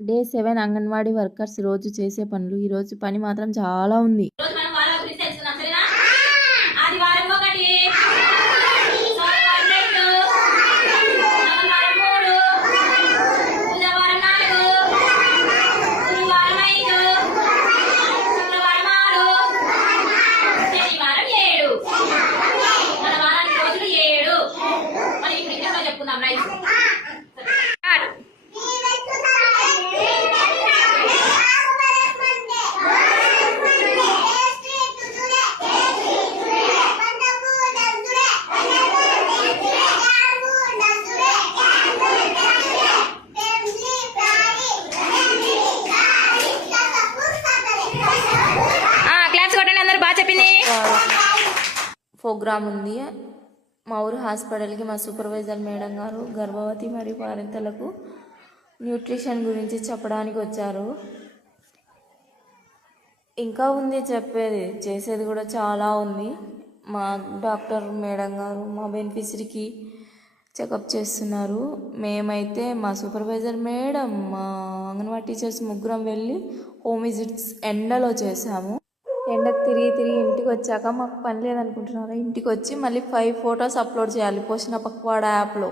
Day 7 anganwadi workers రోజు చేసే పనులు. ఈరోజు పని మాత్రం చాలా ఉంది. ప్రోగ్రామ్ ఉంది. మా ఊరు హాస్పిటల్కి మా సూపర్వైజర్ మేడం గారు గర్భవతి మరియు బాలింతలకు న్యూట్రిషన్ గురించి చెప్పడానికి వచ్చారు. ఇంకా ఉంది చెప్పేది, చేసేది కూడా చాలా ఉంది. మా డాక్టర్ మేడం గారు మా బెనిఫిషరీకి చెకప్ చేస్తున్నారు. మేమైతే మా సూపర్వైజర్ మేడం, మా అంగన్వాడీ టీచర్స్ ముగ్గురం వెళ్ళి హోమ్ విజిట్స్ ఎండలో చేసాము. ఎండకు తిరిగి ఇంటికి వచ్చాక మాకు పని లేదనుకుంటున్నారా, ఇంటికి వచ్చి మళ్ళీ 5 ఫొటోస్ అప్లోడ్ చేయాలి పోషణ పక్వాడా యాప్లో.